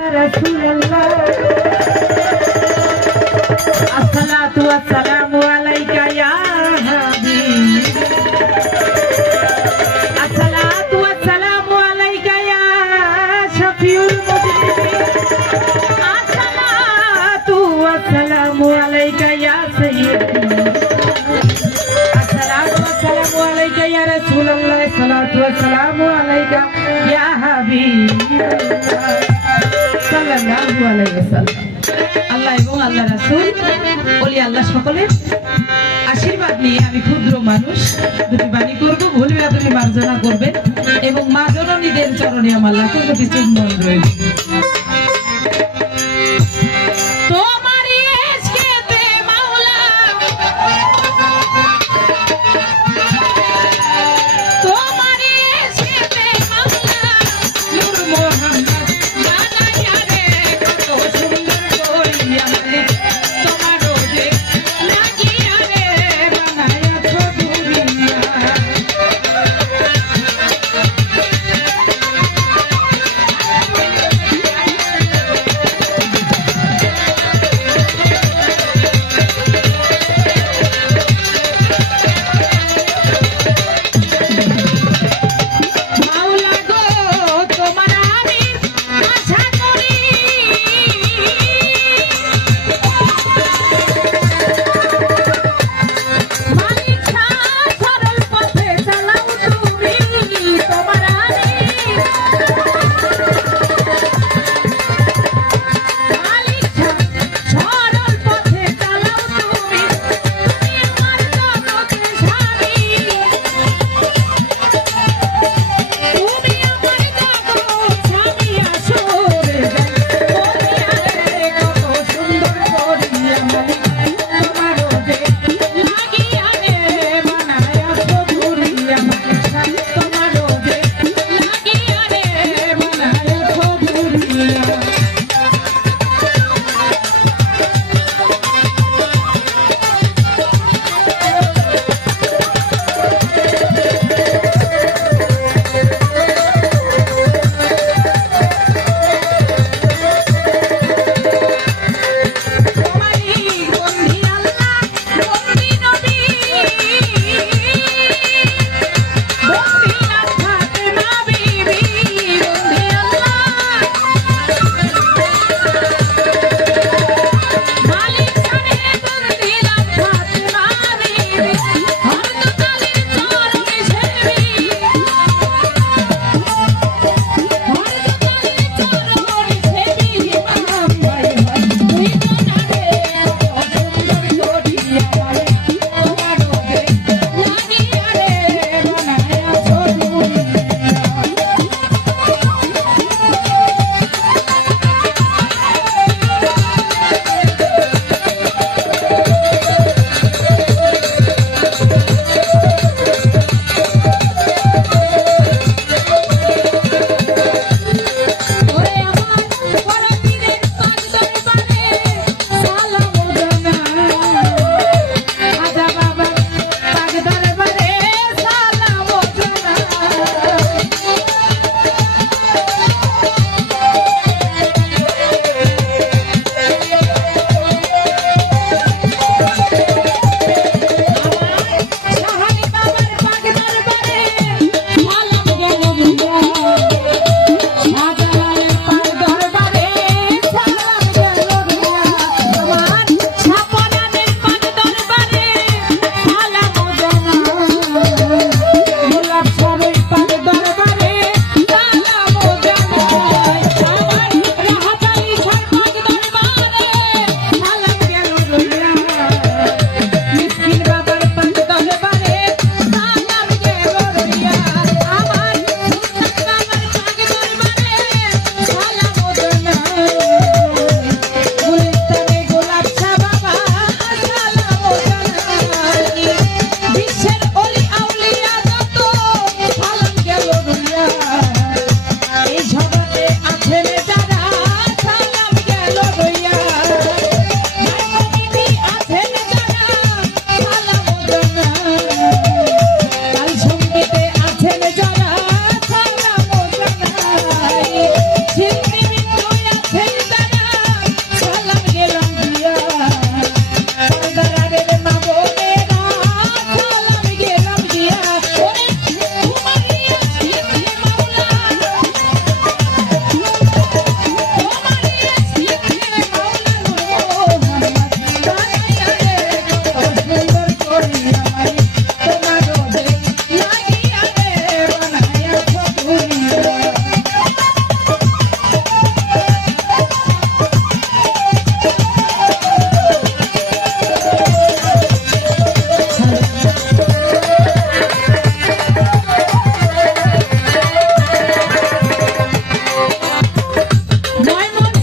রাসূলুল্লাহ আসসালাতু ওয়াসসালামু আলাইকা ইয়া হাবিব আসসালাতু ওয়াসসালামু আলাইকা ইয়া শাফিউল মুজরিমিন আসসালাতু ওয়াসসালামু আলাইকা ইয়া সাইয়্যিদি আসসালাতু ওয়াসসালামু আলাইকা ইয়া রাসূলুল্লাহ আসসালাতু ওয়াসসালামু আলাইকা ইয়া হাবিবাল্লাহ সাল্লাল্লাহু আলাইহি ওয়াসাল্লাম। আল্লাহ এবং আল্লাহ রাসূল ওলি আল্লাহ সকলের আশীর্বাদ নিয়ে আমি ক্ষুদ্র মানুষ দুটি বাণী করব, ভুল বেয়াদবি মার্জনা করবেন এবং মা জননীদের চরণে আমার লাখো কোটি চুম্বন রইল।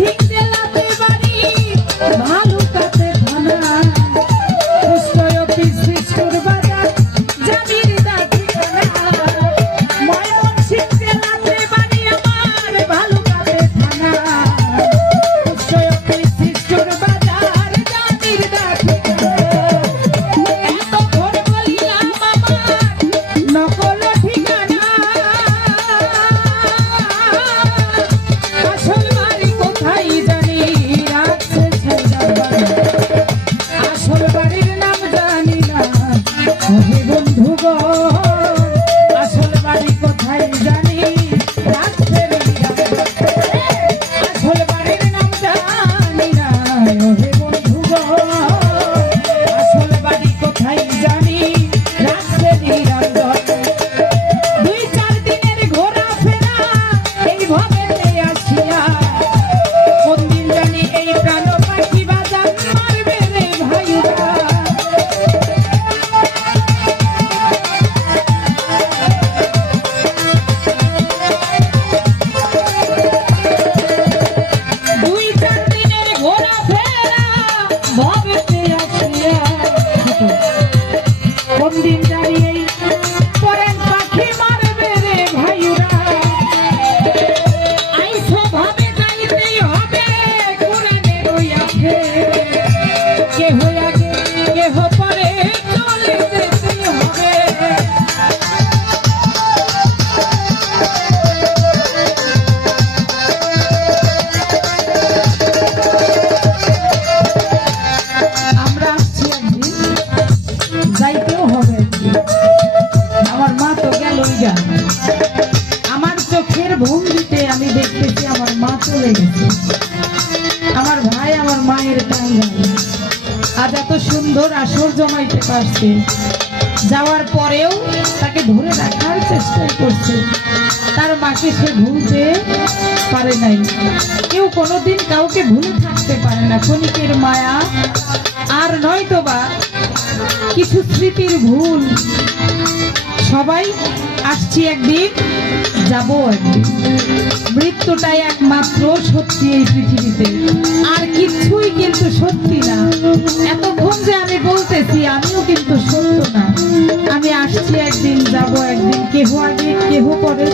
সিংজেলাতে বাড়ি ভালুকাতে থানা পুষ্টয় পিসিসুর বাজার জামির দা ঠিকানা ময়মনসিংজেলাতে বাড়ি আমার ভালুকাতে থানা পুষ্টয় পিসিসুর বাজার জামির দা ঠিকানা এত ঘর বললাম আমার নকল ঠিকানা আসল বাড়ি কোথায় জানি রাখছে ছেলেরা আসল বাড়ির নাম জানি না ওহে বন্ধুগণ আসল বাড়ি কোথায় জানি রাখছে আসল বাড়ির নাম জানি না ওহে বন্ধুগণ আসল বাড়ি কোথায় জানি রাখছে নিরঞ্জন 2-4 দিনের ঘোরাফেরা এই ভবেতে আসিয়া কোন দিন জানি এই প্রাণ পাখি বাজার মারবে রে ভাইরা দুই চার দিনের ঘোরাফেরা ভবেতে আসিয়া কোন দিন জানি এই পরের পাখি মারবে রে ভাইরা আইসো ভাবে যাইতেই হবে কোরআনের ওই আখে কেহ আগে কেহ পরে চলে যেতেই হবে আমরা আসছি একদিন যাইতেও হবে একদিন। আমার মা তো গেলই গা আমার চোখের ভঙ্গিতে আমি দেখতেছি আমার মা চলে গেছে আমার ভাই আমার মায়ের টাঙ্গাই আজ এত সুন্দর আসর জমাইতে পারছে যাওয়ার পরেও তাকে ধরে রাখার চেষ্টা করছে তার মাকে সে ভুলতে পারে নাই কেউ কোনোদিন কাউকে ভুলে থাকতে পারে না ক্ষণিকের মায়া আর নয়তোবা কিছু স্মৃতির ভুল সবাই আসছি একদিন যাবো একদিন মৃত্যুটাই একমাত্র সত্যি এই পৃথিবীতে আর কিছুই কিন্তু সত্যি না এতক্ষণ যে আমি বলতেছি আমিও কিন্তু সত্য না আমি আসছি একদিন যাবো একদিন কেহ আগে কেহ পরে